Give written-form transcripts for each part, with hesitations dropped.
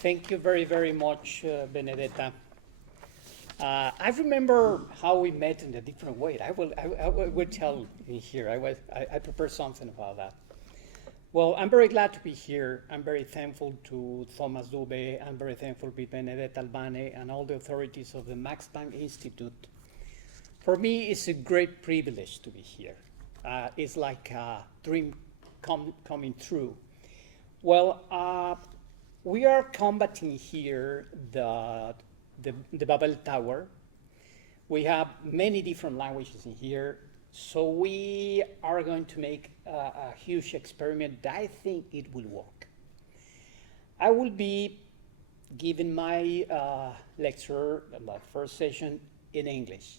Thank you very, very much, Benedetta. I remember how we met in a different way. I will tell you here. I prepared something about that. Well, I'm very glad to be here. I'm very thankful to Thomas Dube. I'm very thankful to Benedetta Albane and all the authorities of the Max Planck Institute. For me, it's a great privilege to be here. It's like a dream coming true. Well, we are combating here the Babel Tower. We have many different languages in here, so we are going to make a huge experiment. I think it will work. I will be giving my lecture, my first session, in English.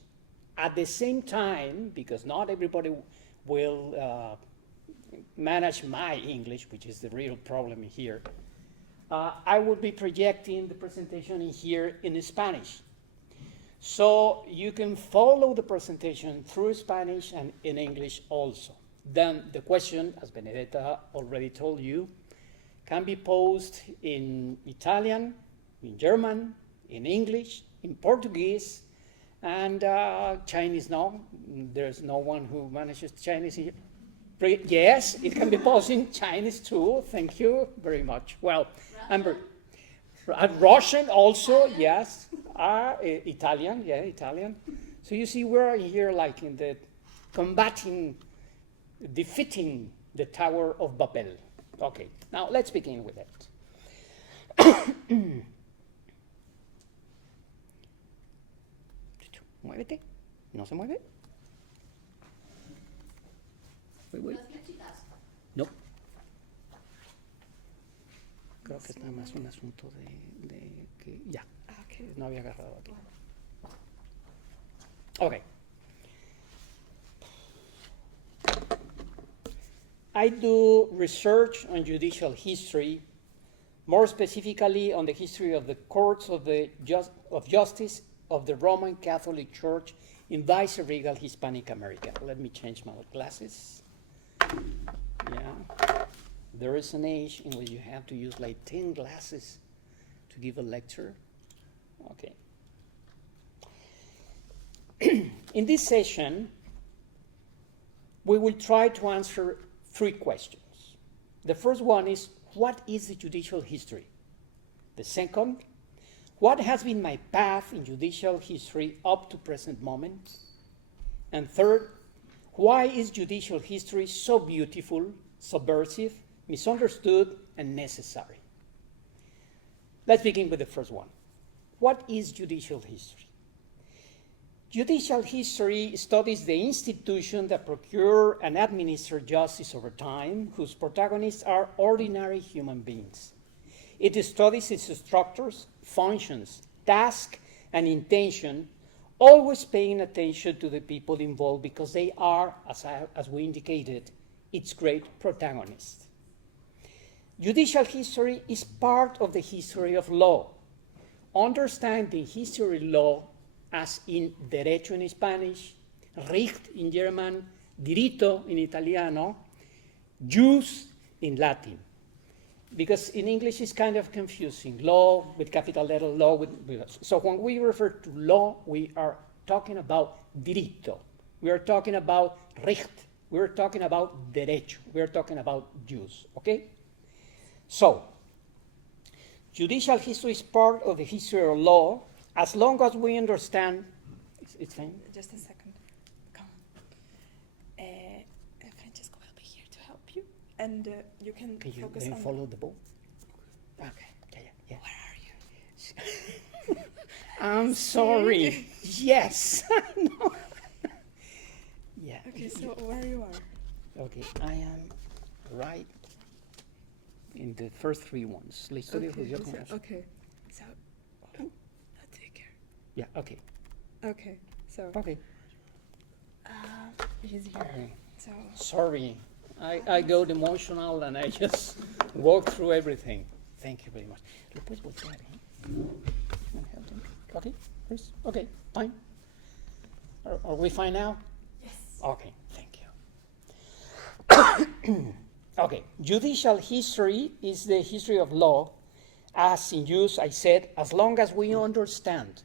At the same time, because not everybody will manage my English, which is the real problem here, I will be projecting the presentation in here in Spanish. So you can follow the presentation through Spanish and in English also. Then the question, as Benedetta already told you, can be posed in Italian, in German, in English, in Portuguese, and Chinese. No, there's no one who manages Chinese here. Yes, it can be posed in Chinese too. Thank you very much. Well, Russian also, yes. Italian, yeah, Italian. So you see, we're here like in the defeating the Tower of Babel. Okay, now let's begin with it. Muévete. ¿No se mueve? Wait. No. Creo que es nada más un asunto de que ya. Okay. No había agarrado aquí. Okay. I do research on judicial history, more specifically on the history of the courts of justice of the Roman Catholic Church in viceregal Hispanic America. Let me change my glasses. Yeah. There is an age in which you have to use like 10 glasses to give a lecture. Okay. In this session, we will try to answer 3 questions. The first one is, what is the judicial history? The second, what has been my path in judicial history up to present moment? And third, why is judicial history so beautiful, subversive, misunderstood, and necessary? Let's begin with the first one. What is judicial history? Judicial history studies the institutions that procure and administer justice over time, whose protagonists are ordinary human beings. It studies its structures, functions, tasks, and intention, always paying attention to the people involved because they are, as we indicated, its great protagonists. Judicial history is part of the history of law. Understanding history of law as in derecho in Spanish, Recht in German, diritto in Italiano, jus in Latin. Because in English it's kind of confusing. Law with capital letter, law with. So when we refer to law, we are talking about diritto. We are talking about Recht. We are talking about derecho. We are talking about jus. Okay? So, judicial history is part of the history of law as long as we understand. It's fine. Just a second. Come on. Francesco will be here to help you, and you can focus on. Follow the ball? Okay. Yeah. Where are you? I'm sorry. Yes. No. Yeah. Okay, so where you are? Okay, I am right in the first 3 ones. La historia Okay, judicial so, comercial. okay. So, no, take care. Yeah, okay. Okay, so. Okay. He's here. Okay. So. Sorry, I got emotional and I just walked through everything. Thank you very much. ¿Lo puedes voltear, Okay, please. Okay, fine. Are we fine now? Yes. Okay, thank you. Okay, judicial history is the history of law as in use, I said, as long as we understand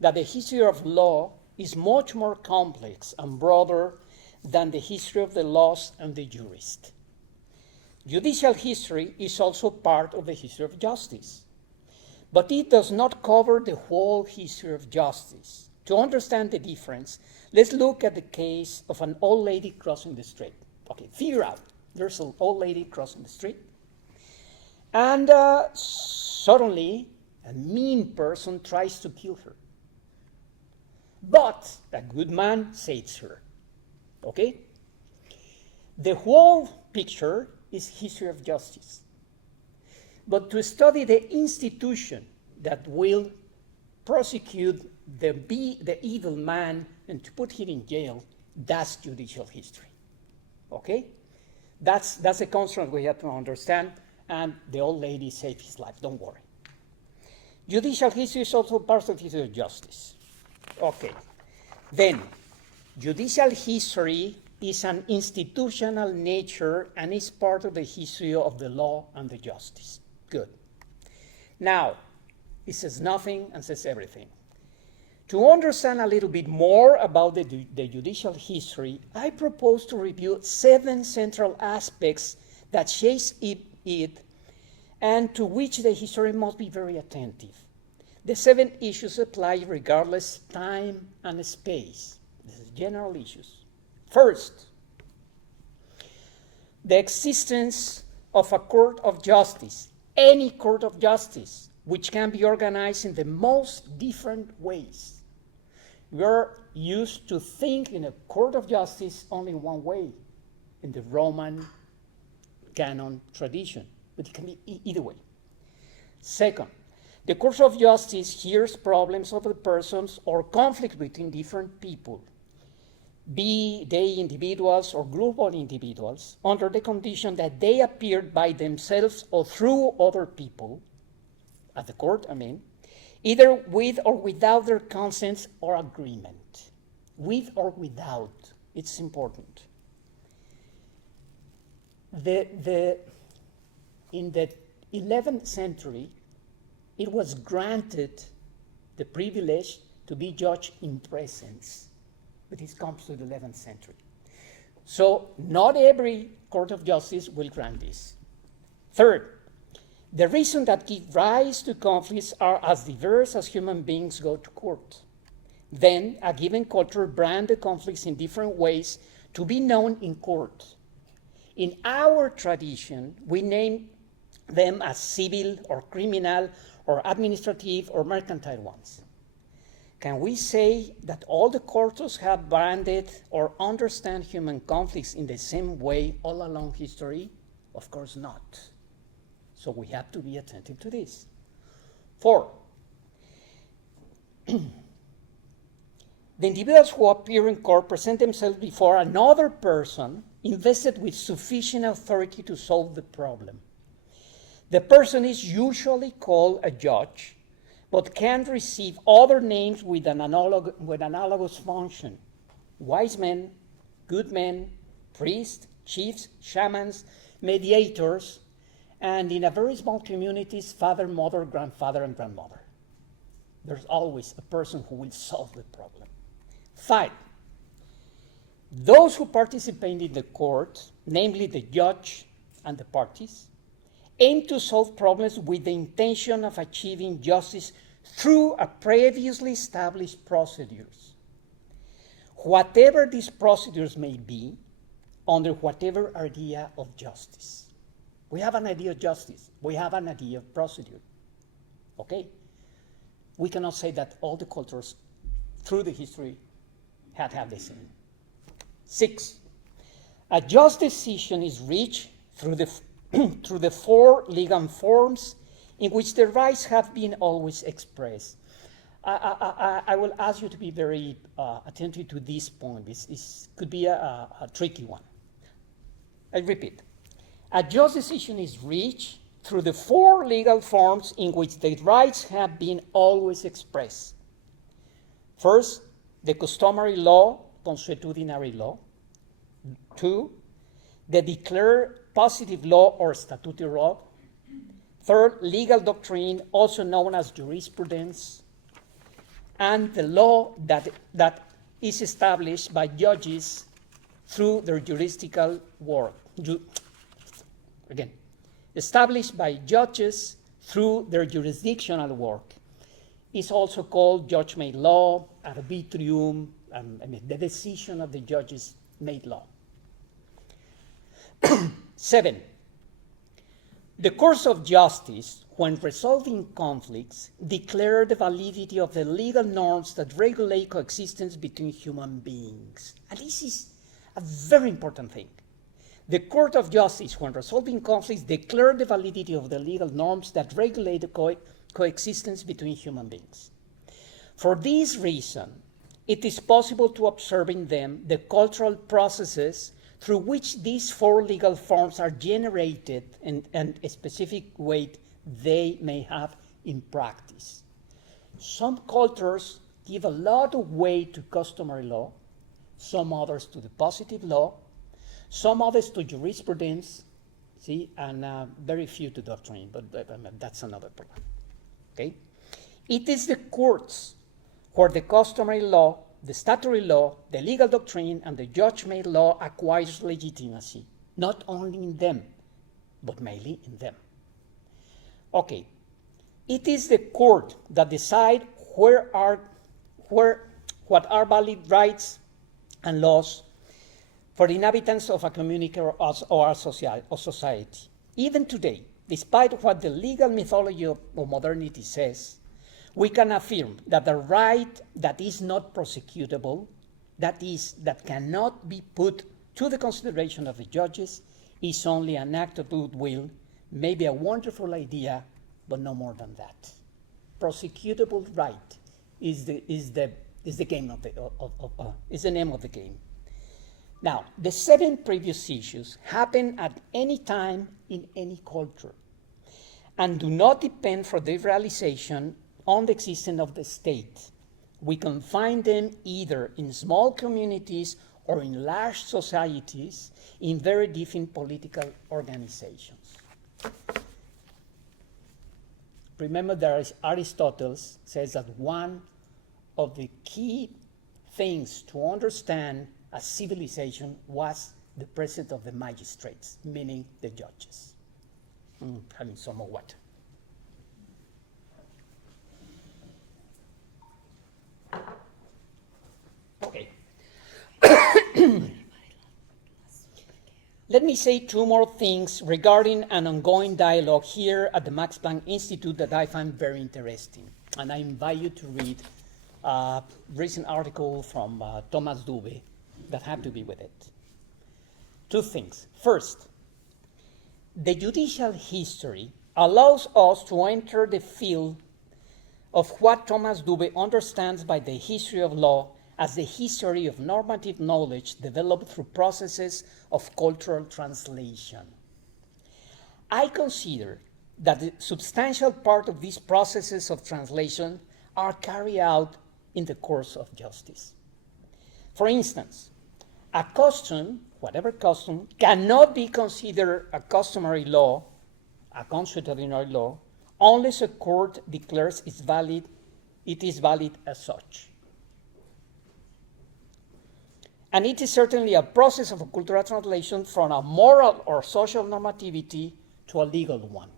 that the history of law is much more complex and broader than the history of the laws and the jurist. Judicial history is also part of the history of justice, but it does not cover the whole history of justice. To understand the difference, let's look at the case of an old lady crossing the street. Okay, figure out, there's an old lady crossing the street, and suddenly a mean person tries to kill her. But a good man saves her. Okay? The whole picture is history of justice. But to study the institution that will prosecute the evil man and to put him in jail, that's judicial history. Okay? That's a constraint we have to understand, and the old lady saved his life, don't worry. Judicial history is also part of history of justice. Okay. Then, judicial history is an institutional nature and is part of the history of the law and the justice. Good. Now, it says nothing and says everything. To understand a little bit more about the judicial history, I propose to review 7 central aspects that shape it and to which the historian must be very attentive. The 7 issues apply regardless time and space. This is general issues. First, the existence of a court of justice, any court of justice, which can be organized in the most different ways. We are used to think in a court of justice only one way, in the Roman canon tradition, but it can be either way. Second, the court of justice hears problems of the persons or conflict between different people, be they individuals or global individuals, under the condition that they appeared by themselves or through other people, at the court, either with or without their consent or agreement. With or without, it's important. In the 11th century, it was granted the privilege to be judged in presence, but it comes to the 11th century. So not every court of justice will grant this. Third, the reasons that give rise to conflicts are as diverse as human beings go to court. Then a given culture brands the conflicts in different ways to be known in court. In our tradition, we name them as civil or criminal or administrative or mercantile ones. Can we say that all the courts have branded or understand human conflicts in the same way all along history? Of course not. So we have to be attentive to this. 4, the individuals who appear in court present themselves before another person invested with sufficient authority to solve the problem. The person is usually called a judge, but can receive other names with an analogous function. Wise men, good men, priests, chiefs, shamans, mediators, and in a very small communities, father, mother, grandfather, and grandmother. There's always a person who will solve the problem. 5, those who participate in the court, namely the judge and the parties, aim to solve problems with the intention of achieving justice through a previously established procedures. Whatever these procedures may be, under whatever idea of justice. We have an idea of justice. We have an idea of procedure. Okay? We cannot say that all the cultures through the history have had the same. 6, a just decision is reached through the 4 legal forms in which the rights have been always expressed. I will ask you to be very attentive to this point. This could be a tricky one. I repeat, a just decision is reached through the 4 legal forms in which the rights have been always expressed. First, the customary law, consuetudinary law. 2, the declared positive law or statutory law. third, legal doctrine, also known as jurisprudence, and the law that is established by judges through their juridical work. Again, established by judges through their jurisdictional work. Is also called judge-made law, arbitrium, the decision of the judges made law. 7. The courts of justice, when resolving conflicts, declare the validity of the legal norms that regulate coexistence between human beings. And this is a very important thing. The Court of Justice, when resolving conflicts, declare the validity of the legal norms that regulate the coexistence between human beings. For this reason, it is possible to observe in them the cultural processes through which these four legal forms are generated and a specific weight they may have in practice. Some cultures give a lot of weight to customary law, some others to the positive law, some others to jurisprudence, and very few to doctrine, but that's another problem. Okay? It is the courts where the customary law, the statutory law, the legal doctrine, and the judge-made law acquires legitimacy, not only in them, but mainly in them. Okay, it is the court that decide what are valid rights and laws for the inhabitants of a community or a society. Even today, despite what the legal mythology of modernity says, we can affirm that the right that is not prosecutable, that cannot be put to the consideration of the judges, is only an act of goodwill, maybe a wonderful idea, but no more than that. Prosecutable right is the name of the game. Now, the 7 previous issues happen at any time in any culture and do not depend for their realization on the existence of the state. We can find them either in small communities or in large societies in very different political organizations. Remember that Aristotle says that one of the key things to understand a civilization was the presence of the magistrates, meaning the judges. Having some more water. Okay. Let me say 2 more things regarding an ongoing dialogue here at the Max Planck Institute that I find very interesting. And I invite you to read a recent article from Thomas Dube that had to be with it. 2 things. First, the judicial history allows us to enter the field of what Thomas Dube understands by the history of law as the history of normative knowledge developed through processes of cultural translation. I consider that the substantial part of these processes of translation are carried out in the course of justice. For instance, a custom, whatever custom, cannot be considered a customary law, a consuetudinary law, unless a court declares it is valid as such. And it is certainly a process of a cultural translation from a moral or social normativity to a legal one.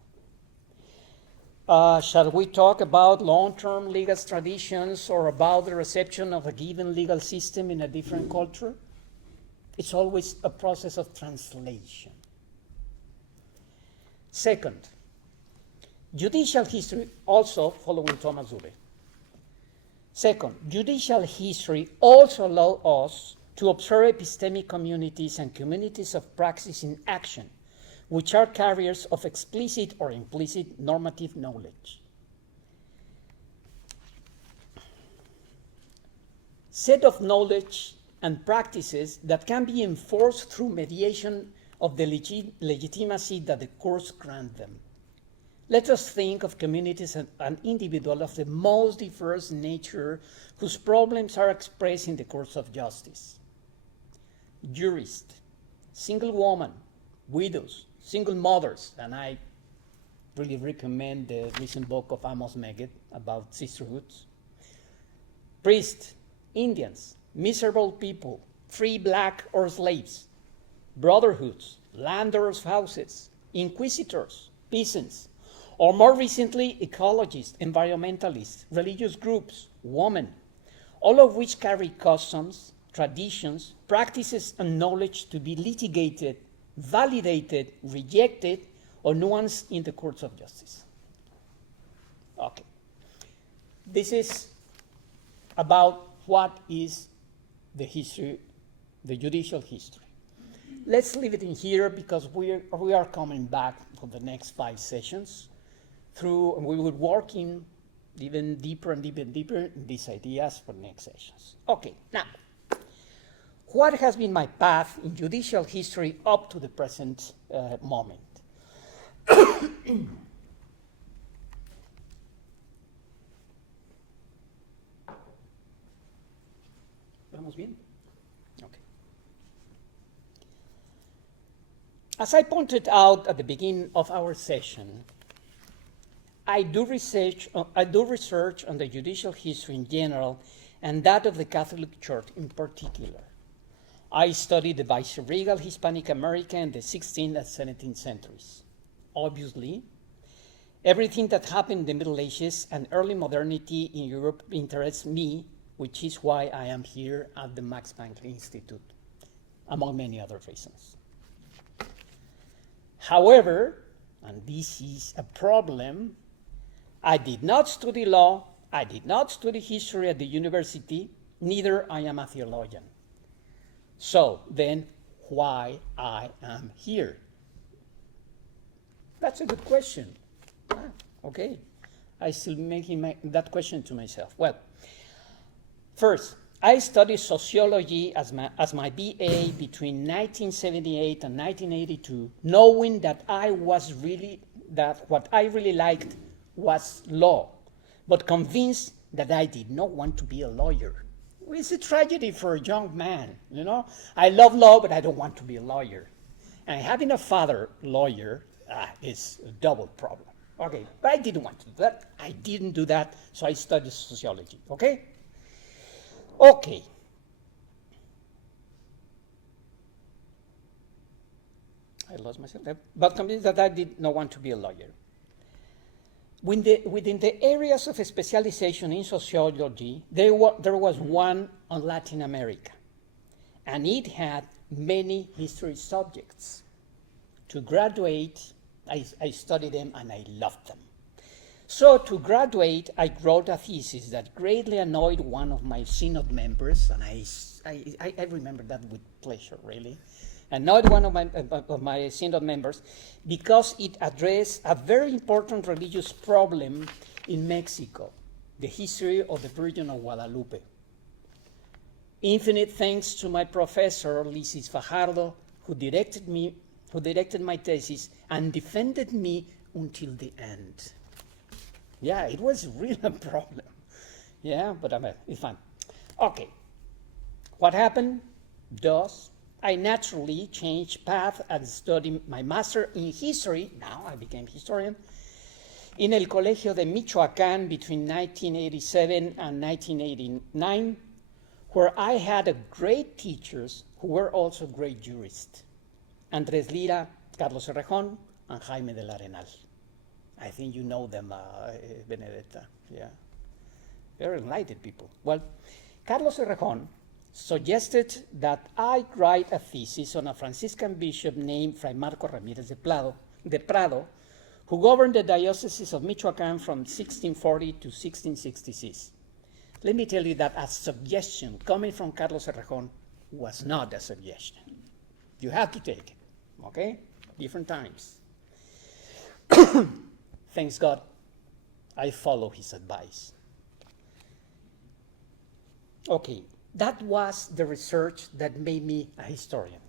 Shall we talk about long-term legal traditions or about the reception of a given legal system in a different culture? It's always a process of translation. Second, judicial history, also following Thomas Dube. Second, judicial history also allows us to observe epistemic communities and communities of praxis in action, which are carriers of explicit or implicit normative knowledge. Set of knowledge and practices that can be enforced through mediation of the legitimacy that the courts grant them. Let us think of communities and individuals of the most diverse nature whose problems are expressed in the courts of justice. Jurists, single women, widows, single mothers, and I really recommend the recent book of Amos Megget about sisterhoods. Priests, Indians, miserable people, free black or slaves, brotherhoods, landowners' houses, inquisitors, peasants, or more recently, ecologists, environmentalists, religious groups, women, all of which carry customs, traditions, practices, and knowledge to be litigated, validated, rejected, or nuanced in the courts of justice. Okay. This is about what is the history, the judicial history. Let's leave it in here because we are coming back for the next 5 sessions through, and we will work in even deeper and deeper and deeper in these ideas for next sessions. Okay, now, what has been my path in judicial history up to the present moment? ¿Vamos bien? Okay. As I pointed out at the beginning of our session, I do research on the judicial history in general and that of the Catholic Church in particular. I studied the viceregal Hispanic America in the 16th and 17th centuries. Obviously, everything that happened in the Middle Ages and early modernity in Europe interests me, which is why I am here at the Max Planck Institute, among many other reasons. However, and this is a problem, I did not study law, I did not study history at the university, neither I am a theologian. So then, why I am here? That's a good question. Okay, I still making that question to myself. Well, first, I studied sociology as my BA between 1978 and 1982, knowing that what I really liked was law, but convinced that I did not want to be a lawyer. It's a tragedy for a young man, you know? I love law, but I don't want to be a lawyer. And having a father lawyer is a double problem. Okay, but I didn't want to do that. I didn't do that, so I studied sociology, okay? Okay. I lost myself, but convinced that I did not want to be a lawyer. Within the areas of specialization in sociology, there was one on Latin America, and it had many history subjects. To graduate, I studied them and I loved them. So to graduate, I wrote a thesis that greatly annoyed one of my synod members, and I remember that with pleasure, really. Annoyed one of my synod members because it addressed a very important religious problem in Mexico, the history of the Virgin of Guadalupe. Infinite thanks to my professor, Lisis Fajardo, who directed my thesis and defended me until the end. Yeah, it was really a problem. Yeah, but it's fine. Okay, what happened? Thus, I naturally changed path and studied my master in history. Now I became historian. In El Colegio de Michoacán between 1987 and 1989, where I had great teachers who were also great jurists. Andrés Lira, Carlos Errejón, and Jaime del Arenal. I think you know them, Benedetta. Yeah, very enlightened people. Well, Carlos Errejón suggested that I write a thesis on a Franciscan bishop named Fray Marco Ramírez de Prado, who governed the diocese of Michoacán from 1640 to 1666. Let me tell you that a suggestion coming from Carlos Errejón was not a suggestion. You have to take it, okay? Different times. Thanks God, I follow his advice. Okay, that was the research that made me a historian.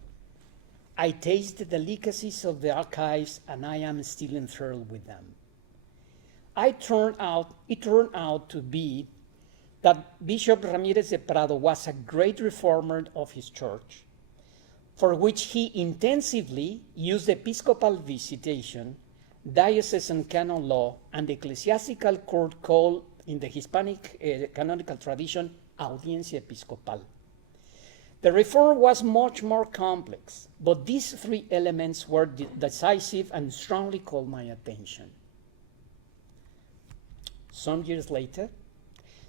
I taste the delicacies of the archives and I am still enthralled with them. It turned out to be that Bishop Ramírez de Prado was a great reformer of his church, for which he intensively used episcopal visitation diocesan canon law, and the ecclesiastical court called in the Hispanic canonical tradition audiencia episcopal. The reform was much more complex, but these three elements were decisive and strongly called my attention. Some years later,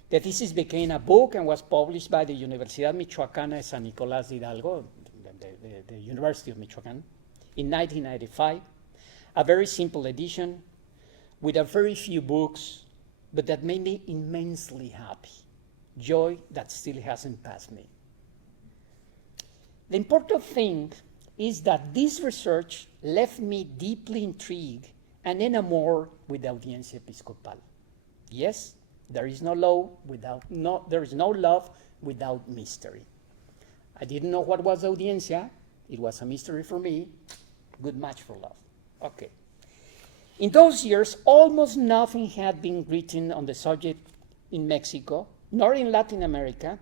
the thesis became a book and was published by the Universidad Michoacana de San Nicolás de Hidalgo, the University of Michoacán, in 1995. A very simple edition with a very few books, but that made me immensely happy. Joy that still hasn't passed me. The important thing is that this research left me deeply intrigued and enamored with the audiencia episcopal. Yes, there is no love without mystery. I didn't know what was audiencia. It was a mystery for me. Good match for love. Okay. In those years, almost nothing had been written on the subject in Mexico, nor in Latin America,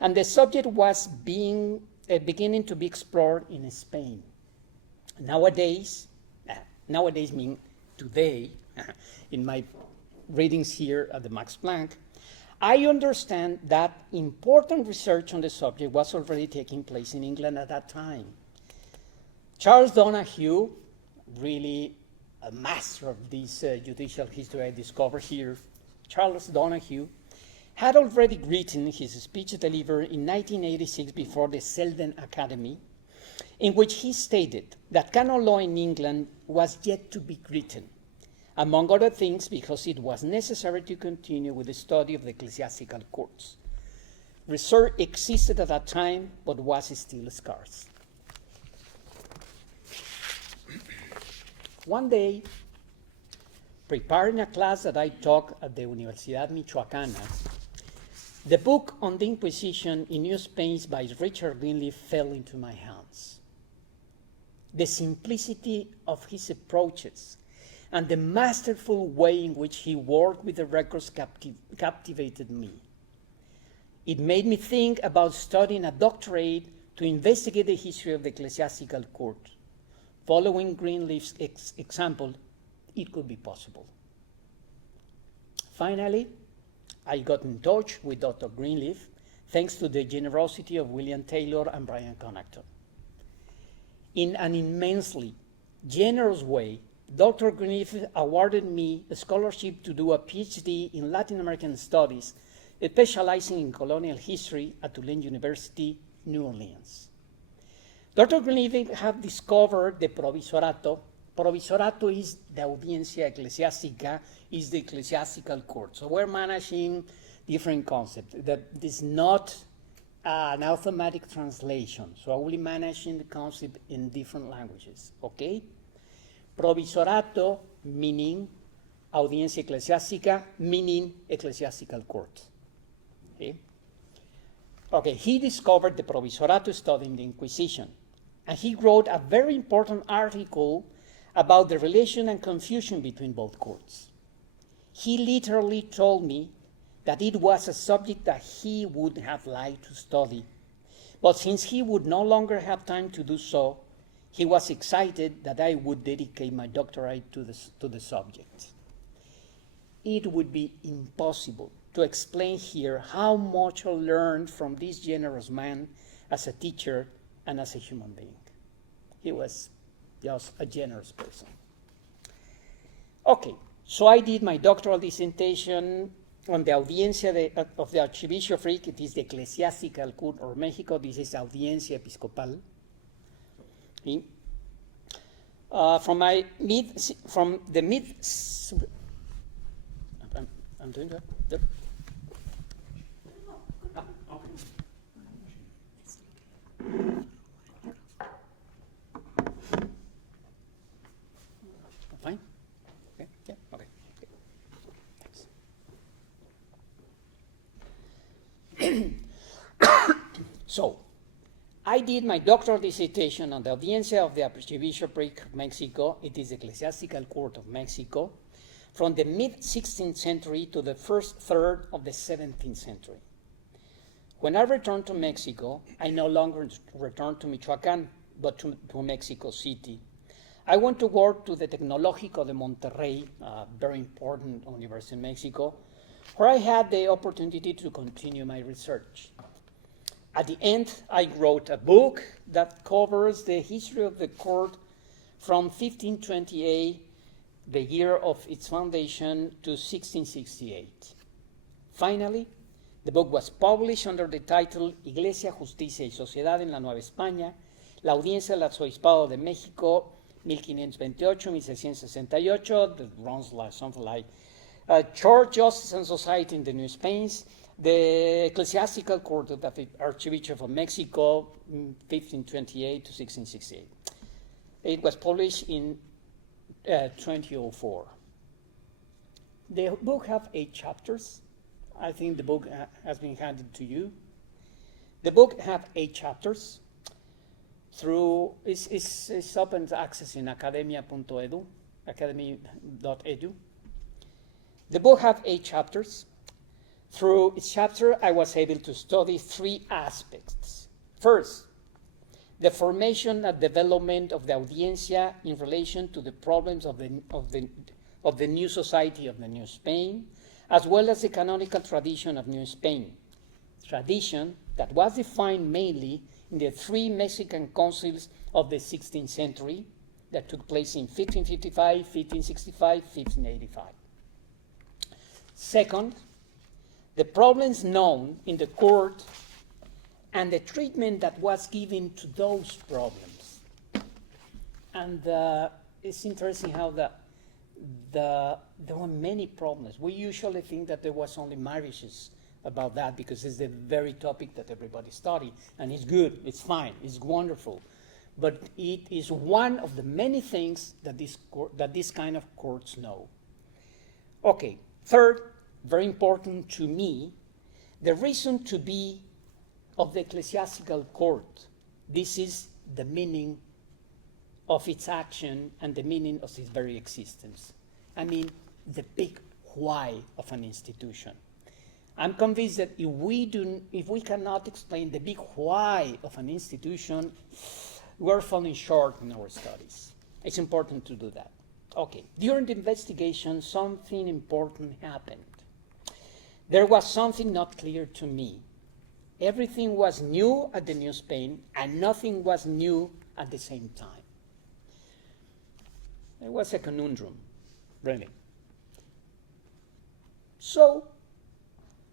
and the subject was beginning to be explored in Spain. Nowadays mean today, in my readings here at the Max Planck, I understand that important research on the subject was already taking place in England at that time. Charles Donahue, really a master of this judicial history I discovered here, Charles Donahue, had already written his speech delivered in 1986 before the Selden Academy, in which he stated that canon law in England was yet to be written, among other things because it was necessary to continue with the study of the ecclesiastical courts. Research existed at that time, but was still scarce. One day, preparing a class that I taught at the Universidad Michoacana, the book on the Inquisition in New Spain by Richard Greenleaf fell into my hands. The simplicity of his approaches and the masterful way in which he worked with the records captivated me. It made me think about studying a doctorate to investigate the history of the ecclesiastical court. Following Greenleaf's example, it could be possible. Finally, I got in touch with Dr. Greenleaf thanks to the generosity of William Taylor and Brian Connaughton. In an immensely generous way, Dr. Greenleaf awarded me a scholarship to do a PhD in Latin American studies, specializing in colonial history at Tulane University, New Orleans. Dr. Greenleaf have discovered the provisorato. Provisorato is the audiencia ecclesiástica, is the ecclesiastical court. So we're managing different concepts. That is not an automatic translation. So I will be managing the concept in different languages, okay? Provisorato meaning audiencia eclesiástica, meaning ecclesiastical court. Okay? Okay, he discovered the provisorato studying the Inquisition, and he wrote a very important article about the relation and confusion between both courts. He literally told me that it was a subject that he would have liked to study, but since he would no longer have time to do so, he was excited that I would dedicate my doctorate to the subject. It would be impossible to explain here how much I learned from this generous man as a teacher and as a human being. He was just a generous person. Okay, so I did my doctoral dissertation on the audiencia of the Archbishopric. It is the ecclesiastical court of Mexico. This is audiencia episcopal. Okay. From the mid. I'm doing that. Yep. Okay. Fine. Okay. Yeah. Okay. Thanks. So, I did my doctoral dissertation on the audiencia of the Archbishopric of Mexico. It is the ecclesiastical court of Mexico, from the mid-16th century to the first third of the 17th century. When I returned to Mexico, I no longer returned to Michoacán, but to Mexico City. I went to work to the Tecnológico de Monterrey, a very important university in Mexico, where I had the opportunity to continue my research. At the end, I wrote a book that covers the history of the court from 1528, the year of its foundation, to 1668. Finally, the book was published under the title Iglesia, Justicia y Sociedad en la Nueva España, la Audiencia del Arzobispado de México, 1528-1668, that runs like something like Church, Justice, and Society in the New Spain, the Ecclesiastical Court of the Archbishop of Mexico, 1528 to 1668. It was published in 2004. The book has 8 chapters. I think the book has been handed to you. The book has 8 chapters. It's open to access in academia.edu, academy.edu. The book has 8 chapters. Through each chapter, I was able to study 3 aspects. First, the formation and development of the audiencia in relation to the problems of the new society of the New Spain, as well as the canonical tradition of New Spain, tradition that was defined mainly in the 3 Mexican councils of the 16th century that took place in 1555, 1565, 1585. Second, the problems known in the court and the treatment that was given to those problems. And it's interesting how there were many problems. We usually think that there was only marriages about that because it's the very topic that everybody studied, and it's good, it's fine, it's wonderful. But it is one of the many things that this kind of courts know. Okay, third, very important to me, the reason to be of the ecclesiastical court. This is the meaning of its action and the meaning of its very existence. I mean, the big why of an institution. I'm convinced that if we cannot explain the big why of an institution, we're falling short in our studies. It's important to do that. Okay, during the investigation, something important happened. There was something not clear to me. Everything was new at the New Spain, and nothing was new at the same time. It was a conundrum, really. So,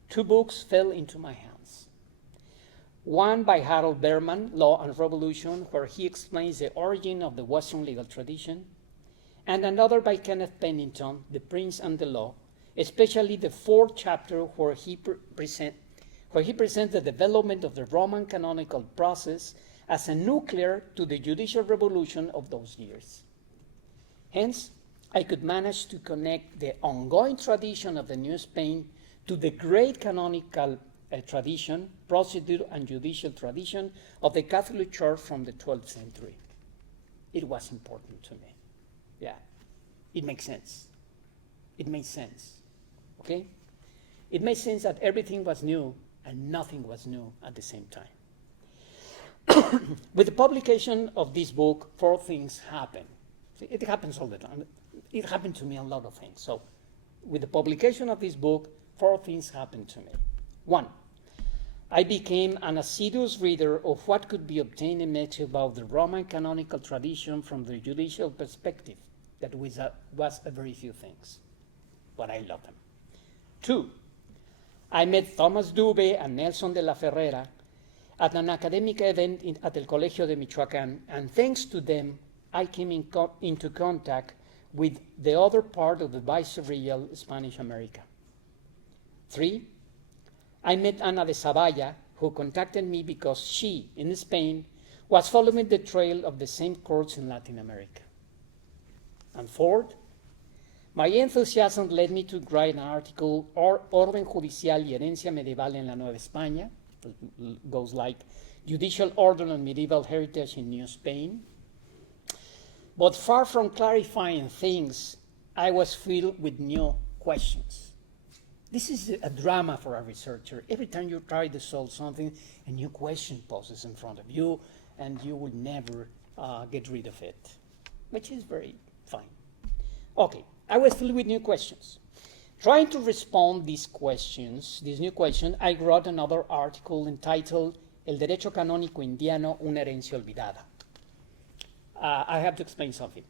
2 books fell into my hands. One by Harold Berman, Law and Revolution, where he explains the origin of the Western legal tradition, and another by Kenneth Pennington, The Prince and the Law, especially the 4th chapter where he presents the development of the Roman canonical process as a nuclear to the judicial revolution of those years. Hence, I could manage to connect the ongoing tradition of the New Spain to the great canonical tradition, procedure, and judicial tradition of the Catholic Church from the 12th century. It was important to me. Yeah, it makes sense. It made sense, okay? It made sense that everything was new and nothing was new at the same time. With the publication of this book, 4 things happened. See, it happens all the time. It happened to me a lot of things. So with the publication of this book, 4 things happened to me. 1, I became an assiduous reader of what could be obtained in Mexico about the Roman canonical tradition from the judicial perspective. That was a very few things, but I love them. 2, I met Thomas Dube and Nelson de la Ferrera at an academic event at El Colegio de Michoacán, and thanks to them, I came into contact with the other part of the viceregal SpanishAmerica. 3, I met Ana de Zavalla, who contacted me because she, in Spain, was following the trail of the same courts in Latin America. And 4, my enthusiasm led me to write an article, Orden Judicial y Herencia Medieval en la Nueva España, goes like Judicial Order and Medieval Heritage in New Spain. But far from clarifying things, I was filled with new questions. This is a drama for a researcher. Every time you try to solve something, a new question poses in front of you, and you will never get rid of it. which is very fine. Okay, I was filled with new questions. Trying to respond these new questions, I wrote another article entitled El Derecho Canónico Indiano, una herencia olvidada. I have to explain something.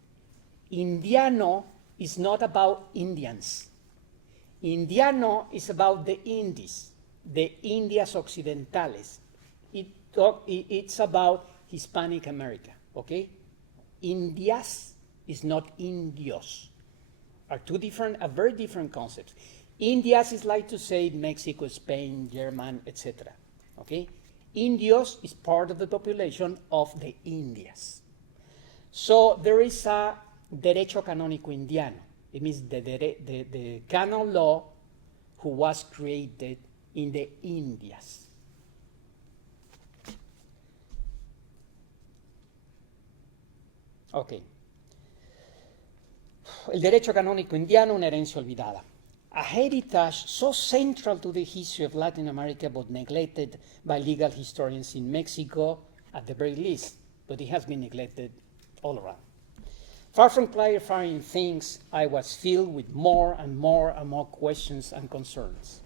Indiano is not about Indians. Indiano is about the Indies, the Indias Occidentales. It's about Hispanic America, okay? Indias is not Indios. Are very different concepts. Indias is like to say Mexico, Spain, German, etc. Okay? Indios is part of the population of the Indias. So there is a derecho canónico indiano. It means the canon law who was created in the Indias. Okay. El derecho canónico indiano, una herencia olvidada. A heritage so central to the history of Latin America but neglected by legal historians in Mexico at the very least, but it has been neglected all around. Far from clarifying things, I was filled with more and more questions and concerns.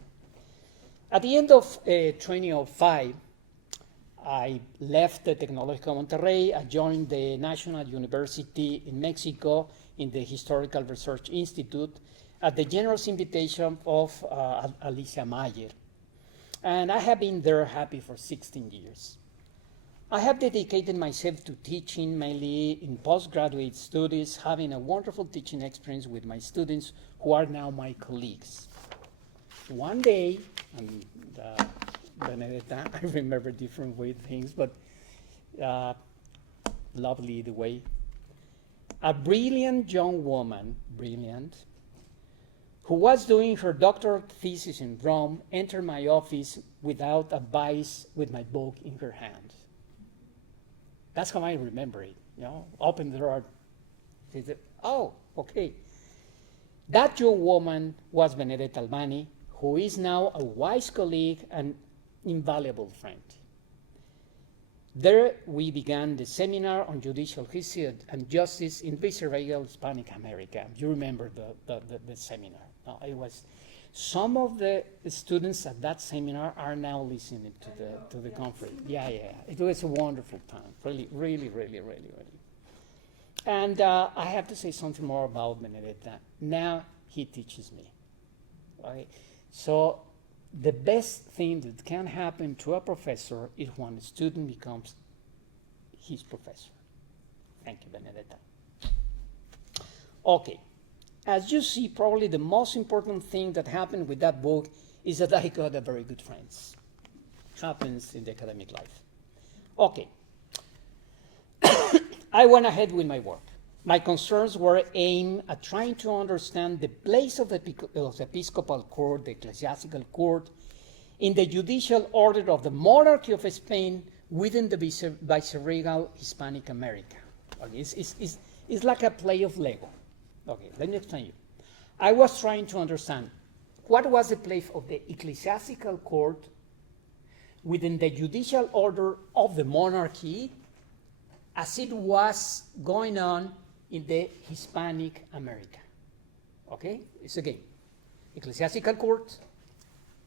At the end of 2005, I left the Tecnológico Monterrey. I joined the National University in Mexico in the Historical Research Institute at the generous invitation of Alicia Mayer. And I have been there happy for 16 years. I have dedicated myself to teaching mainly in postgraduate studies, having a wonderful teaching experience with my students who are now my colleagues. One day, and Benedetta, I remember different way things, but lovely the way. A brilliant young woman, who was doing her doctoral thesis in Rome, entered my office without advice with my book in her hand. That's how I remember it, open the door. She said, oh, okay. That young woman was Benedetta Albani, who is now a wise colleague and invaluable friend. There we began the seminar on judicial history and justice in viceregal Hispanic America. You remember the seminar. It was some of the students at that seminar are now listening to the conference. Yeah. It was a wonderful time. Really. And I have to say something more about Benedetta. Now he teaches me. Right? So the best thing that can happen to a professor is when a student becomes his professor. Thank you, Benedetta. Okay. As you see, probably the most important thing that happened with that book is that I got a very good friends. Happens in the academic life. Okay. I went ahead with my work. My concerns were aimed at trying to understand the place of the Episcopal Court, the ecclesiastical court, in the judicial order of the monarchy of Spain within the viceregal Hispanic America. Okay, it's like a play of Lego. Okay, let me explain you. I was trying to understand what was the place of the ecclesiastical court within the judicial order of the monarchy as it was going on in the Hispanic America. Okay, it's again, ecclesiastical court,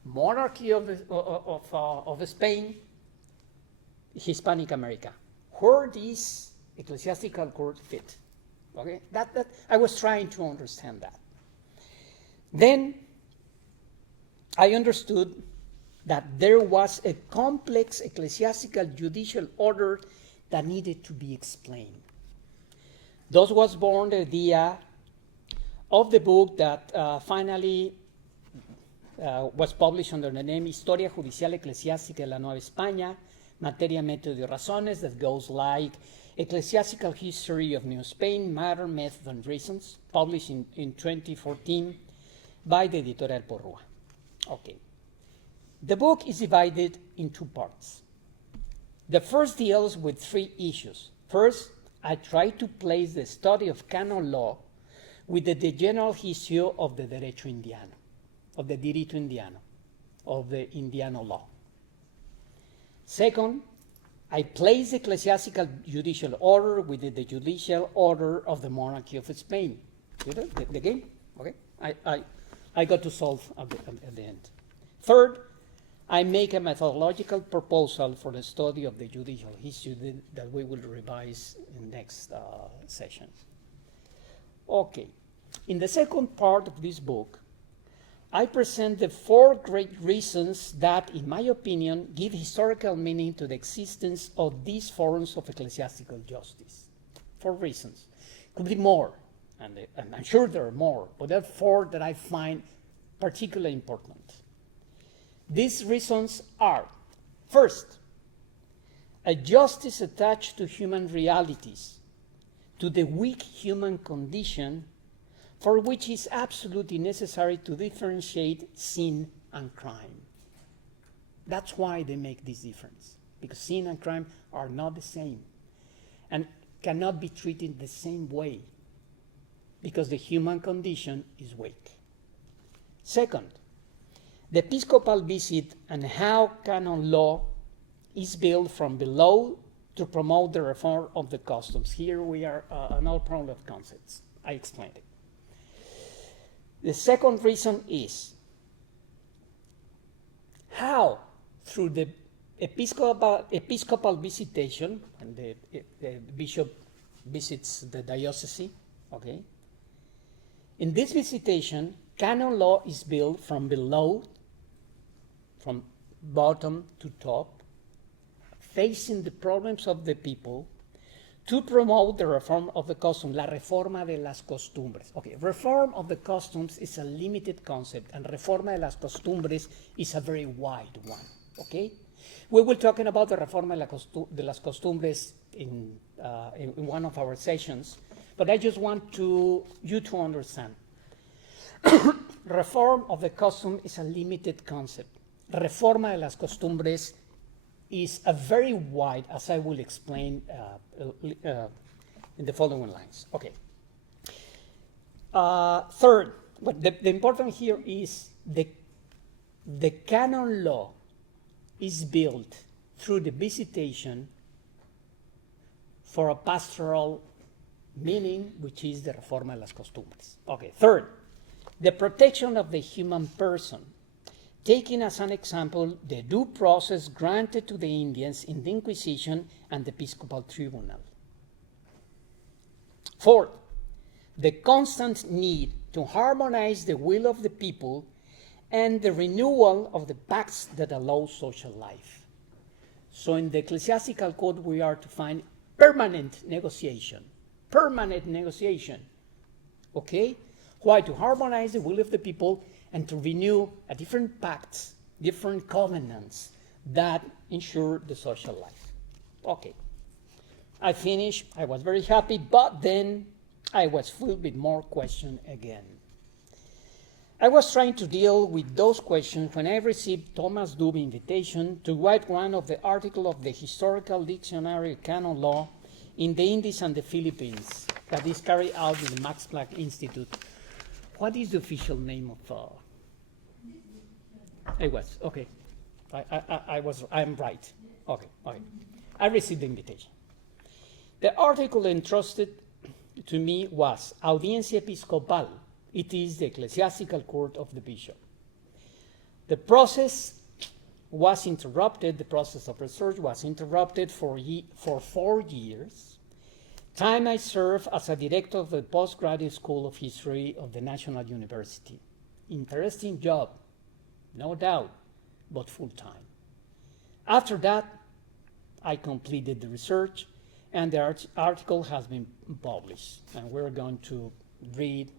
monarchy of Spain, Hispanic America. Where this ecclesiastical court fit? Okay, that I was trying to understand that. Then I understood that there was a complex ecclesiastical judicial order that needed to be explained. Thus was born the idea of the book that finally was published under the name Historia, Judicial, eclesiástica de la Nueva España, Materia, Método y Razones, that goes like Ecclesiastical History of New Spain, Matter, Method, and Reasons, published in 2014 by the Editorial Porrúa. Okay. The book is divided in two parts. The first deals with three issues. First, I try to place the study of canon law with the general history of the derecho indiano, of the diritto indiano, of the Indiano law. Second, I place the ecclesiastical judicial order within the judicial order of the monarchy of Spain. You know, the game? Okay? I got to solve at the end. Third, I make a methodological proposal for the study of the judicial history that we will revise in next session. Okay. In the second part of this book, I present the 4 great reasons that, in my opinion, give historical meaning to the existence of these forms of ecclesiastical justice. 4 reasons. Could be more, and I'm sure there are more, but there are 4 that I find particularly important. These reasons are, first, a justice attached to human realities, to the weak human condition, for which is absolutely necessary to differentiate sin and crime. That's why they make this difference, because sin and crime are not the same and cannot be treated the same way, because the human condition is weak. Second, the episcopal visit and how canon law is built from below to promote the reform of the customs. Here we are another problem of concepts. I explained it. The second reason is how, through the episcopal visitation, and the bishop visits the diocese, okay? In this visitation, canon law is built from below, from bottom to top, facing the problems of the people, to promote the reform of the customs, la reforma de las costumbres. Okay, reform of the customs is a limited concept, and reforma de las costumbres is a very wide one, okay? We will talking about the reforma de las costumbres in one of our sessions, but I just want you to understand. Reform of the custom is a limited concept. Reforma de las costumbres is a very wide, as I will explain in the following lines. Okay. Third, but the important here is the canon law is built through the visitation for a pastoral meaning, which is the Reforma de las Costumbres. Okay. Third, the protection of the human person, taking as an example the due process granted to the Indians in the Inquisition and the Episcopal Tribunal. Fourth, the constant need to harmonize the will of the people and the renewal of the pacts that allow social life. So in the ecclesiastical code, we are to find permanent negotiation, okay? Why? To harmonize the will of the people and to renew a different pacts, different covenants that ensure the social life. Okay, I finished. I was very happy, but then I was filled with more questions again. I was trying to deal with those questions when I received Thomas Dube's invitation to write one of the articles of the Historical Dictionary of Canon Law in the Indies and the Philippines that is carried out in the Max Planck Institute. What is the official name of? It was okay. I'm right. Okay. I received the invitation. The article entrusted to me was Audiencia Episcopal. It is the ecclesiastical court of the bishop. The process was interrupted. The process of research was interrupted for 4 years. Time I served as a director of the postgraduate school of history of the National University. Interesting job, no doubt, but full-time. After that, I completed the research, and the article has been published, and we're going to read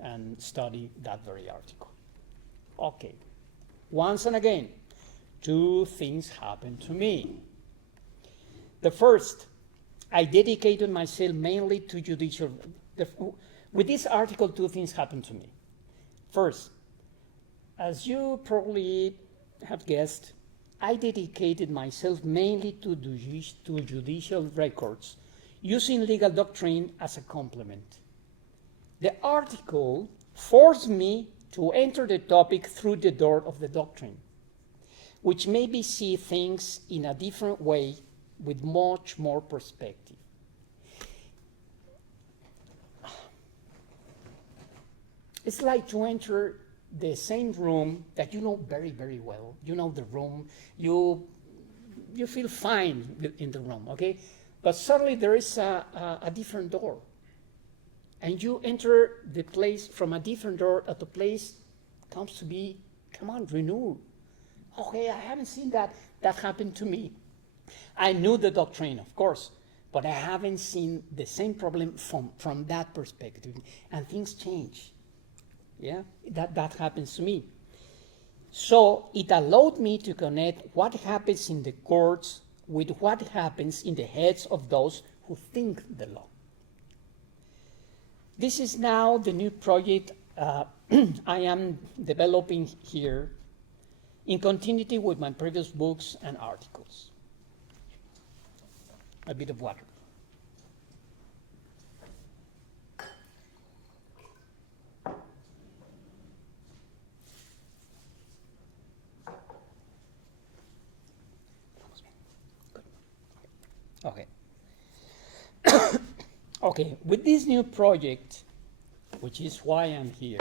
and study that very article. Okay, once and again, 2 things happened to me. The first, I dedicated myself mainly to judicial. With this article, 2 things happened to me. First, as you probably have guessed, I dedicated myself mainly to judicial records, using legal doctrine as a complement. The article forced me to enter the topic through the door of the doctrine, which made me see things in a different way with much more perspective. It's like to enter the same room that you know very, very well. You know the room, you feel fine in the room, okay? But suddenly there is a different door. And you enter the place from a different door, and the place comes to be, come on, renewed. Okay, I haven't seen that happened to me. I knew the doctrine, of course, but I haven't seen the same problem from that perspective. And things change. Yeah, that happens to me. So it allowed me to connect what happens in the courts with what happens in the heads of those who think the law. This is now the new project I am developing here in continuity with my previous books and articles. A bit of water. Okay. Okay, with this new project, which is why I'm here,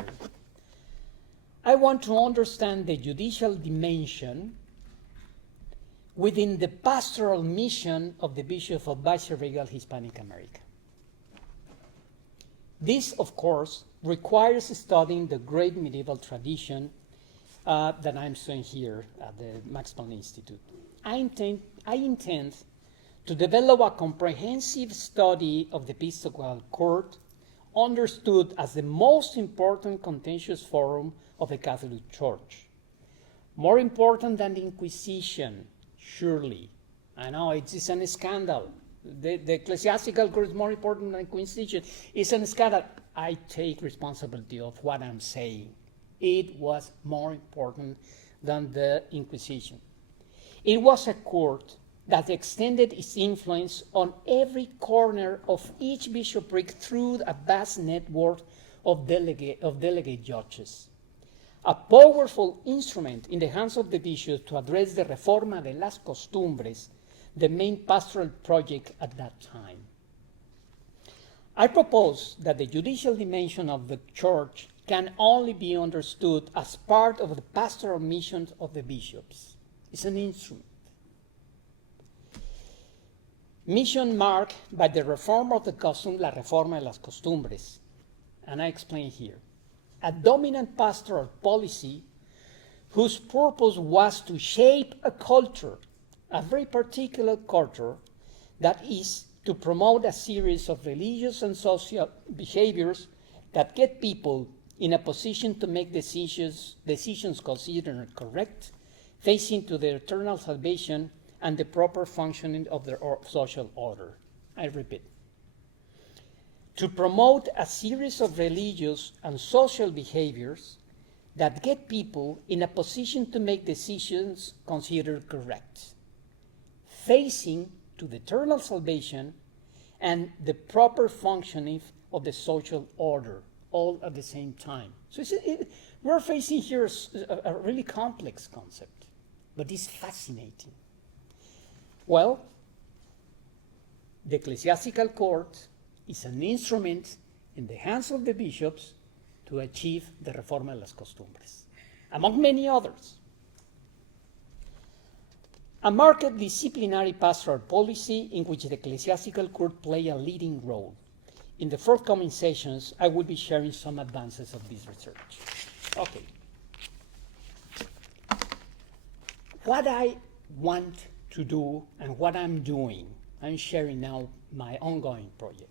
I want to understand the judicial dimension within the pastoral mission of the Bishop of Viceregal Hispanoamérica. This, of course, requires studying the great medieval tradition that I'm studying here at the Max Planck Institute. I intend to develop a comprehensive study of the episcopal court, understood as the most important contentious forum of the Catholic Church. More important than the Inquisition, surely. I know it's a scandal. The ecclesiastical court is more important than the Inquisition. It's a scandal. I take responsibility of what I'm saying. It was more important than the Inquisition. It was a court that extended its influence on every corner of each bishopric through a vast network of delegate judges. A powerful instrument in the hands of the bishop to address the Reforma de las Costumbres, the main pastoral project at that time. I propose that the judicial dimension of the church can only be understood as part of the pastoral mission of the bishops. It's an instrument. Mission marked by the reform of the custom, la reforma de las costumbres. And I explain here. A dominant pastoral policy whose purpose was to shape a culture, a very particular culture, that is to promote a series of religious and social behaviors that get people in a position to make decisions considered correct, facing to their eternal salvation and the proper functioning of their social order. I repeat. To promote a series of religious and social behaviors that get people in a position to make decisions considered correct, facing to the eternal salvation and the proper functioning of the social order, all at the same time. So we're facing here a really complex concept, but it's fascinating. Well, the ecclesiastical court is an instrument in the hands of the bishops to achieve the Reforma de las Costumbres, among many others. A marked disciplinary pastoral policy in which the ecclesiastical court play a leading role. In the forthcoming sessions, I will be sharing some advances of this research. Okay. What I want to do and what I'm doing, I'm sharing now my ongoing project.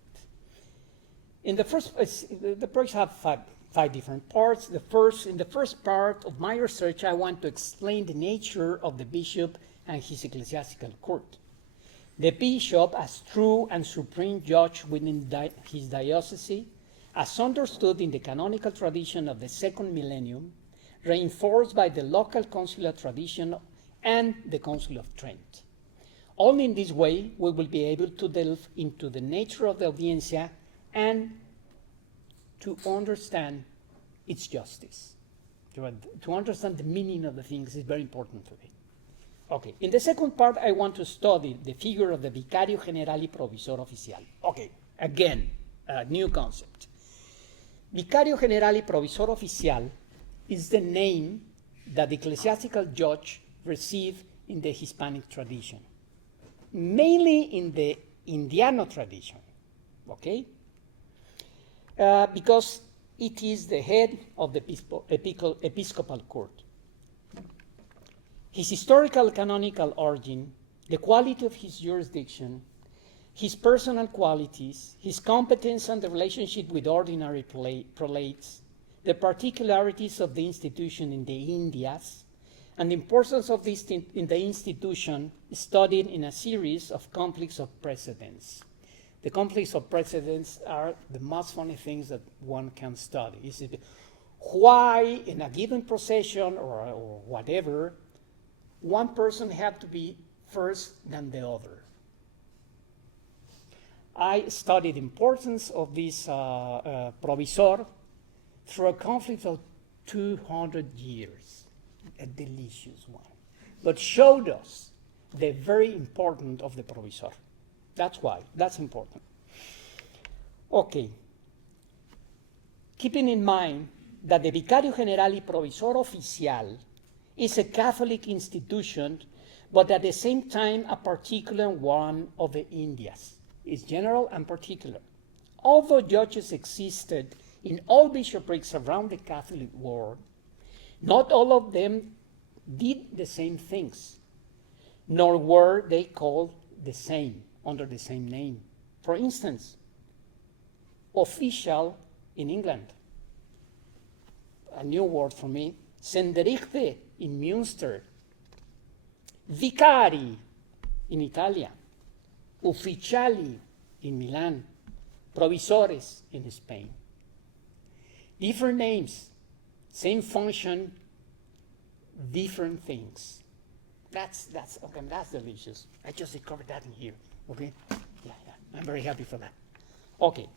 In the first, the projects have five different parts. In the first part of my research, I want to explain the nature of the bishop and his ecclesiastical court. The bishop as true and supreme judge within his diocese, as understood in the canonical tradition of the second millennium, reinforced by the local consular tradition and the Council of Trent. Only in this way we will be able to delve into the nature of the audiencia and to understand its justice. To understand the meaning of the things is very important to me. Okay, in the second part, I want to study the figure of the Vicario General y Provisor Oficial. Okay, again, a new concept. Vicario General y Provisor Oficial is the name that the ecclesiastical judge received in the Hispanic tradition, mainly in the Indiano tradition, okay? Because it is the head of the episcopal court. His historical canonical origin, the quality of his jurisdiction, his personal qualities, his competence and the relationship with ordinary prelates, the particularities of the institution in the Indias, and the importance of this in the institution studied in a series of conflicts of precedence. The conflicts of precedence are the most funny things that one can study. Is it why in a given procession or whatever, one person had to be first than the other. I studied the importance of this provisor through a conflict of 200 years, a delicious one, but showed us the very importance of the provisor. That's why, that's important. Okay, keeping in mind that the Vicario General y Provisor Oficial is a Catholic institution, but at the same time a particular one of the Indias. It's general and particular. Although judges existed in all bishoprics around the Catholic world, not all of them did the same things, nor were they called the same, under the same name. For instance, official in England, a new word for me, Senderichte in Münster, Vicari in Italia, Ufficiali in Milan, Provisores in Spain. Different names, same function, different things. That's okay. That's delicious. I just discovered that in here. Okay, yeah. I'm very happy for that. Okay,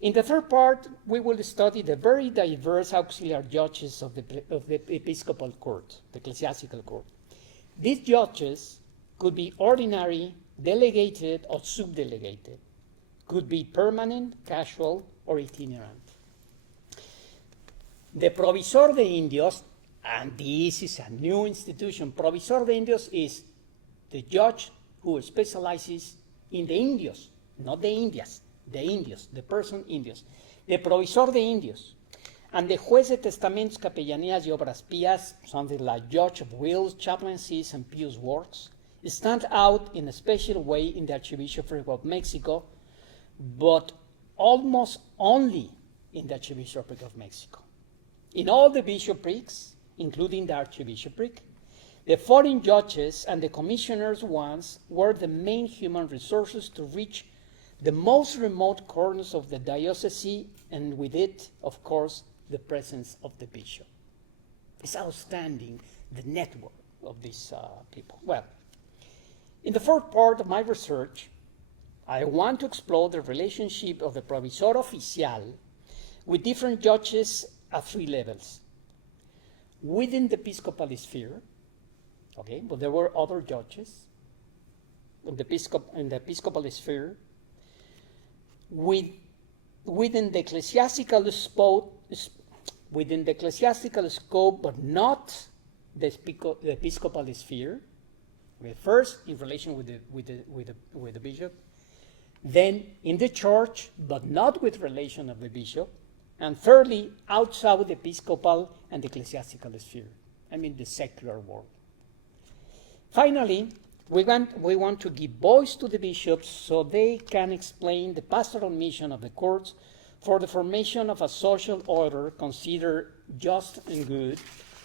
in the third part, we will study the very diverse auxiliary judges of the episcopal court, the ecclesiastical court. These judges could be ordinary, delegated, or subdelegated. Could be permanent, casual, or itinerant. The Provisor de Indios, and this is a new institution, Provisor de Indios is the judge who specializes in the Indios, not the Indias, the Indios, the person Indios. The Provisor de Indios. And the Juez de Testamentos, Capellanías y Obras Pías, something like Judge of Wills, Chaplaincies, and Pious Works, stand out in a special way in the Archbishopric of Mexico, but almost only in the Archbishopric of Mexico. In all the bishoprics, including the Archbishopric, the foreign judges and the commissioners ones were the main human resources to reach the most remote corners of the diocese, and with it, of course, the presence of the bishop. It's outstanding, the network of these people. Well, in the fourth part of my research, I want to explore the relationship of the Provisor Oficial with different judges at three levels. Within the episcopal sphere, okay, but there were other judges in the episcopal sphere, within the ecclesiastical scope, but not the episcopal sphere. Okay, first, in relation with the bishop, then in the church, but not with relation of the bishop, and thirdly, outside the episcopal and the ecclesiastical sphere. I mean, the secular world. Finally, we want to give voice to the bishops so they can explain the pastoral mission of the courts for the formation of a social order considered just and good,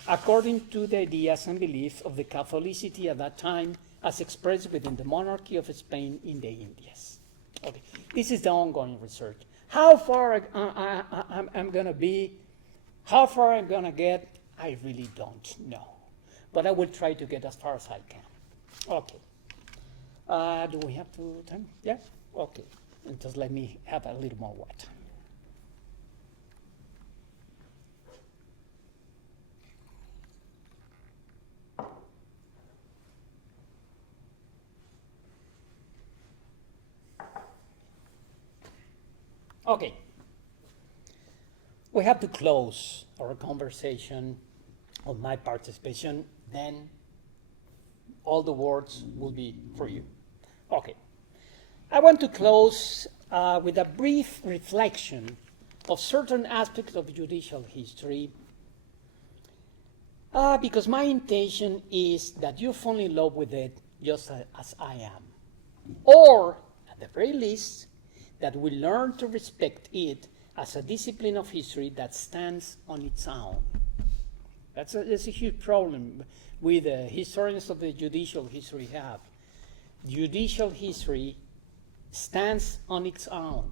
according to the ideas and beliefs of the Catholicity at that time, as expressed within the monarchy of Spain in the Indies. Okay, this is the ongoing research. How far I'm going to be, how far I'm going to get, I really don't know. But I will try to get as far as I can. Okay. Do we have to time? Yeah? Okay. And just let me have a little more water. Okay. We have to close our conversation of my participation, then all the words will be for you. Okay. I want to close with a brief reflection of certain aspects of judicial history, because my intention is that you fall in love with it just as I am. Or, at the very least, that we learn to respect it as a discipline of history that stands on its own. That's a huge problem with the historians of the judicial history have. Judicial history stands on its own.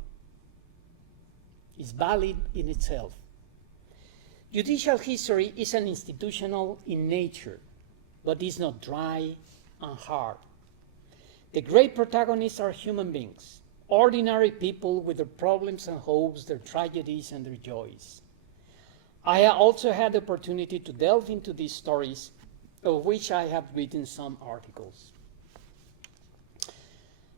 It's valid in itself. Judicial history is an institutional in nature, but is not dry and hard. The great protagonists are human beings, ordinary people with their problems and hopes, their tragedies and their joys. I also had the opportunity to delve into these stories, of which I have written some articles.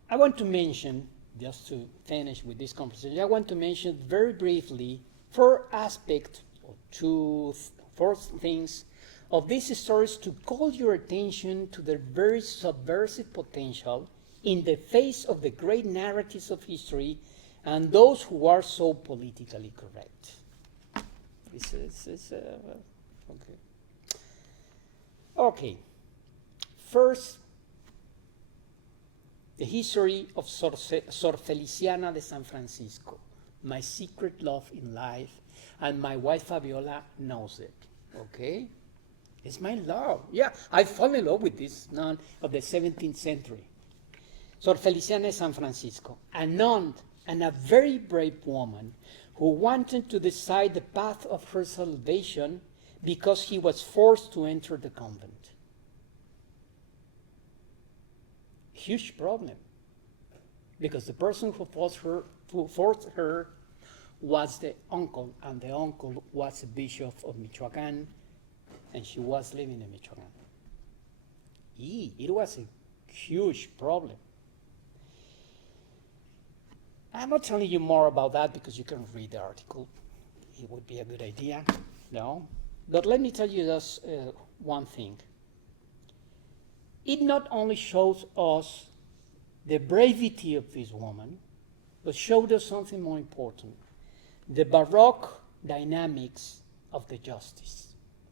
I want to mention, just to finish with this conversation, I want to mention very briefly four aspects, or four things of these stories to call your attention to their very subversive potential in the face of the great narratives of history and those who are so politically correct. Okay. Okay. First, the history of Sor Feliciana de San Francisco, my secret love in life, and my wife Fabiola knows it. Okay? It's my love. Yeah, I fall in love with this nun of the 17th century. Sor Feliciana de San Francisco, a nun and a very brave woman who wanted to decide the path of her salvation because he was forced to enter the convent. Huge problem, because the person who forced her was the uncle, and the uncle was a bishop of Michoacán, and she was living in Michoacán. It was a huge problem. I'm not telling you more about that because you can read the article. It would be a good idea, no? But let me tell you just one thing. It not only shows us the bravery of this woman, but showed us something more important, the Baroque dynamics of the justice.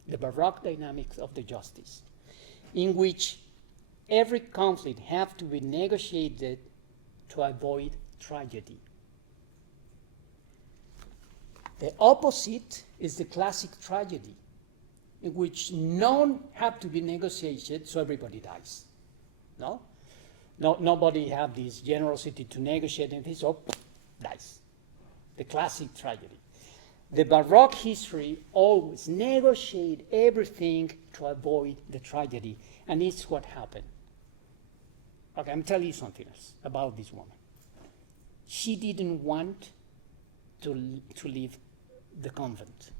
The Baroque dynamics of the justice, in which every conflict have to be negotiated to avoid tragedy. The opposite is the classic tragedy, in which none have to be negotiated, so everybody dies. No, nobody have this generosity to negotiate, and this dies. The classic tragedy. The Baroque history always negotiate everything to avoid the tragedy, and it's what happened. Okay, I'm telling you something else about this woman. She didn't want to leave the convent.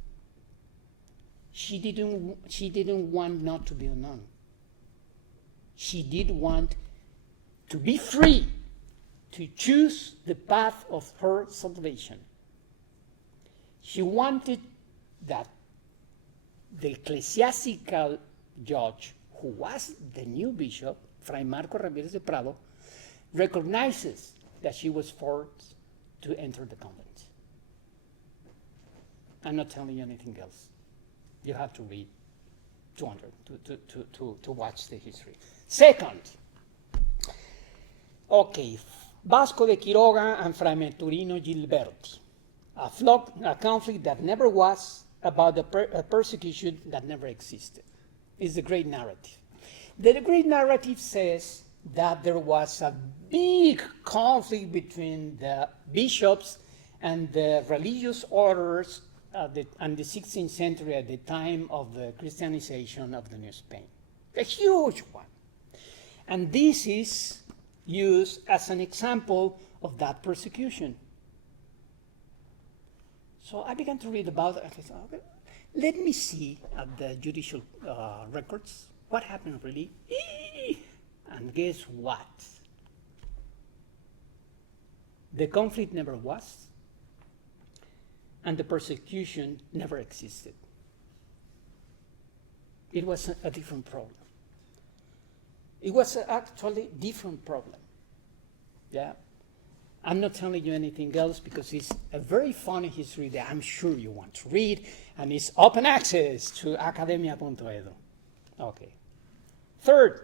She didn't want not to be a nun. She did want to be free to choose the path of her salvation. She wanted that the ecclesiastical judge, who was the new bishop, Fray Marco Ramírez de Prado, recognizes that she was forced to enter the convent. I'm not telling you anything else. You have to read 200 to watch the history. Second, okay, Vasco de Quiroga and Fray Venturino Gilberti, a conflict that never was, about a persecution that never existed. It's the great narrative. The great narrative says that there was a big conflict between the bishops and the religious orders in the 16th century, at the time of the Christianization of the New Spain. A huge one. And this is used as an example of that persecution. So I began to read about it. I thought, okay, let me see at the judicial records what happened really. And guess what? The conflict never was. and the persecution never existed. It was a different problem. It was actually a different problem. Yeah? I'm not telling you anything else because it's a very funny history that I'm sure you want to read, and it's open access to academia.edu. Okay. Third,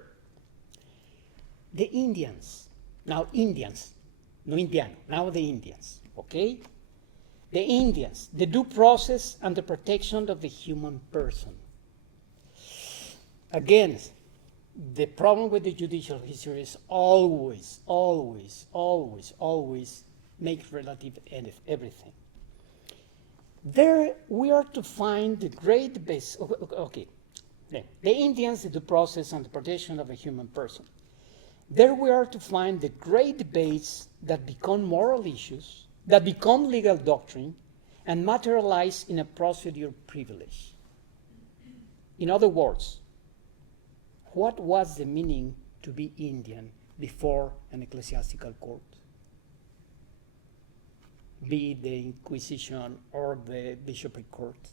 the Indians. Now Indians, no Indiano, now the Indians, okay? The Indians, the due process and the protection of the human person. Again, the problem with the judicial history is always make relative everything. There we are to find the great base, okay, the Indians, the due process and the protection of a human person. There we are to find the great debates that become moral issues, that become legal doctrine, and materialize in a procedure privilege. In other words, what was the meaning to be Indian before an ecclesiastical court? Be it the Inquisition or the bishopric court.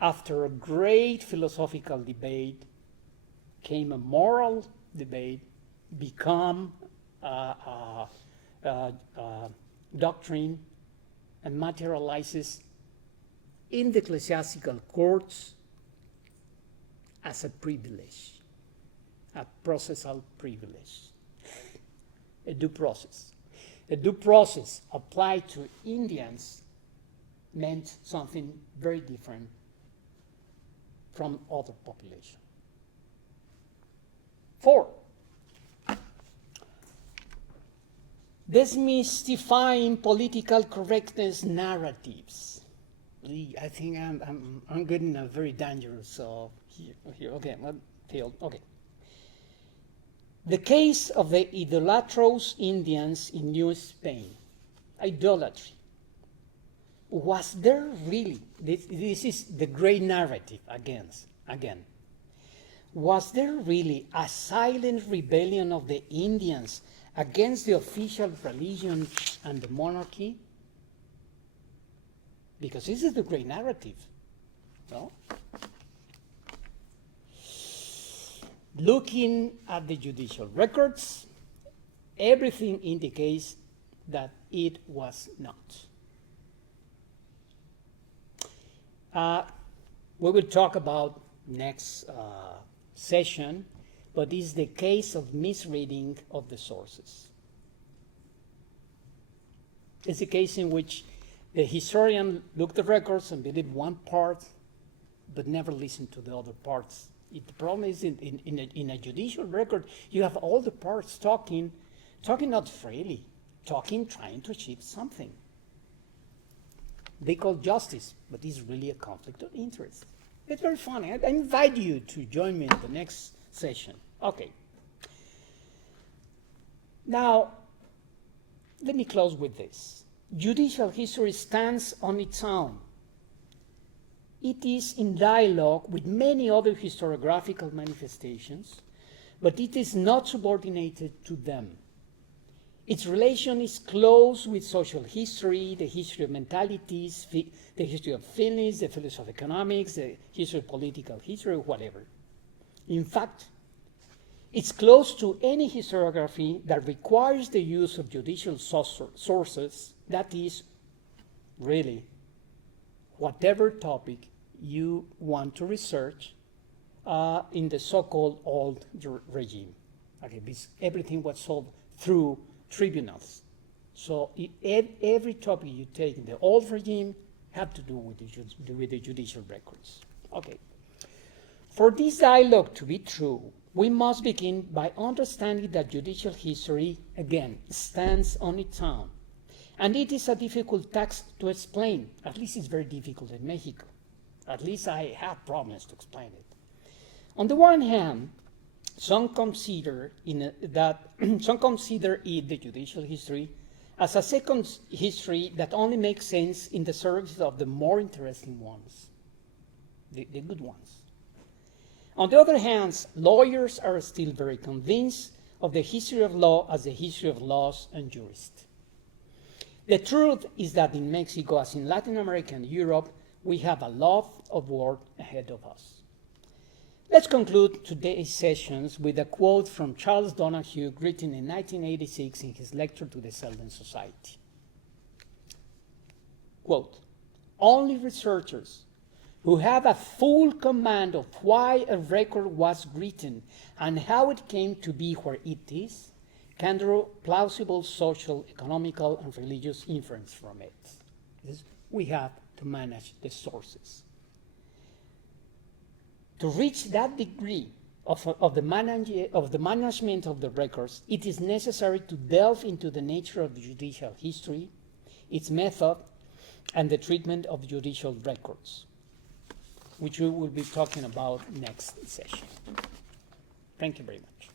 After a great philosophical debate came a moral debate, become doctrine, and materializes in the ecclesiastical courts as a privilege, a processal privilege, a due process. A due process applied to Indians meant something very different from other population. 4, demystifying political correctness narratives. I think I'm getting a very dangerous here. Okay, field. Okay. The case of the idolatrous Indians in New Spain. Idolatry. Was there really, this is the great narrative again. Was there really a silent rebellion of the Indians against the official religion and the monarchy? Because this is the great narrative, no? Looking at the judicial records, everything indicates that it was not. We will talk about next session, but it's the case of misreading of the sources. It's a case in which the historian looked at records and believed one part, but never listened to the other parts. The problem is in a judicial record, you have all the parts talking not freely, trying to achieve something. They call justice, but it's really a conflict of interest. It's very funny. I invite you to join me in the next session. Okay. Now, let me close with this. Judicial history stands on its own. It is in dialogue with many other historiographical manifestations, but it is not subordinated to them. Its relation is close with social history, the history of mentalities, the history of feelings, the philosophy of economics, the history of political history, whatever. In fact, it's close to any historiography that requires the use of judicial sources, that is, really, whatever topic you want to research in the so-called old regime. Okay, everything was solved through tribunals. So every topic you take in the old regime had to do with the judicial records. Okay. For this dialogue to be true, we must begin by understanding that judicial history, again, stands on its own. And it is a difficult text to explain. At least it's very difficult in Mexico. At least I have problems to explain it. On the one hand, some consider it, the judicial history, as a second history that only makes sense in the service of the more interesting ones, the good ones. On the other hand, lawyers are still very convinced of the history of law as the history of laws and jurists. The truth is that in Mexico, as in Latin America and Europe, we have a lot of work ahead of us. Let's conclude today's sessions with a quote from Charles Donahue, written in 1986 in his lecture to the Selden Society. Quote, "Only researchers who have a full command of why a record was written and how it came to be where it is can draw plausible social, economical, and religious inference from it." We have to manage the sources. To reach that degree of the management of the records, it is necessary to delve into the nature of the judicial history, its method, and the treatment of judicial records, which we will be talking about next session. Thank you very much.